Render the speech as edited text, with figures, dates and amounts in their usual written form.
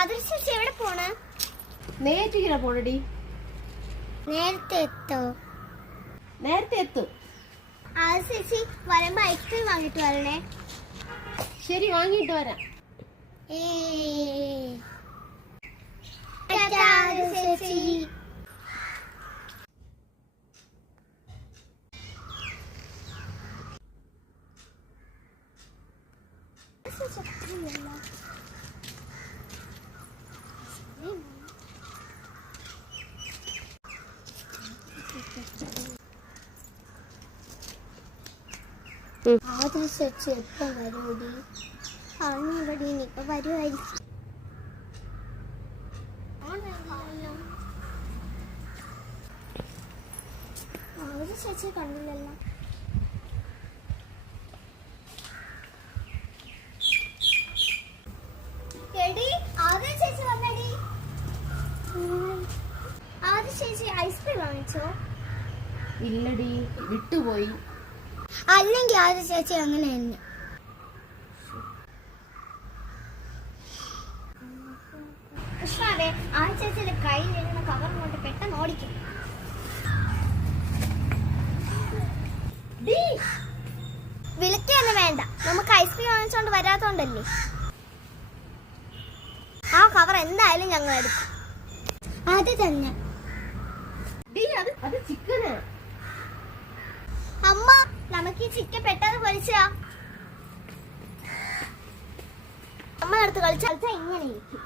ആദർശിച്ച് എവിടെ പോണ? നേറ്റിങ്ങനെ പോണടി. നേരത്തെ എത്തോ? നേരത്തെ എത്തും. ആദർശിച്ച് വരുമ്പോ ഐസ്ക്രീം വാങ്ങിട്ട് വരണേ. ശരി, വാങ്ങിയിട്ട് വരാം. ആദർശിച്ച് എപ്പോ വരൂടി? അവനിവിടെ ഇനിയിപ്പോ വരുമായിരിക്കും. ആദർശിച്ച് കണ്ടില്ലല്ലോ. ആദർശിച്ച് വന്നടി. ആദർശിച്ച് ഐസ്ക്രീം വാങ്ങിച്ചോ? ഇല്ലടി, വിട്ടുപോയി. അല്ലെങ്കിൽ ആദർശിച്ച് അങ്ങനെ തന്നെ. കൃഷ്ണാവേ, ആ ചേച്ചിയുടെ കയ്യിലിരുന്ന കവർ കൊണ്ട് പെട്ടെന്ന് ഓടിക്കും. വിളിക്കൊന്നും വേണ്ട, നമുക്ക് ഐസ്ക്രീം വാങ്ങിച്ചോണ്ട് വരാത്തോണ്ടല്ലേ. ആ കവർ എന്തായാലും ഞങ്ങൾ എടുക്കും. അത് തന്നെ. അത് ചിക്കന്. അമ്മ, നമുക്ക് ഈ ചിക്കൻ പെട്ടെന്ന് പൊരിച്ചാ. നമ്മളടുത്ത് കളിച്ചാൽ ഇങ്ങനെ ഇരിക്കും.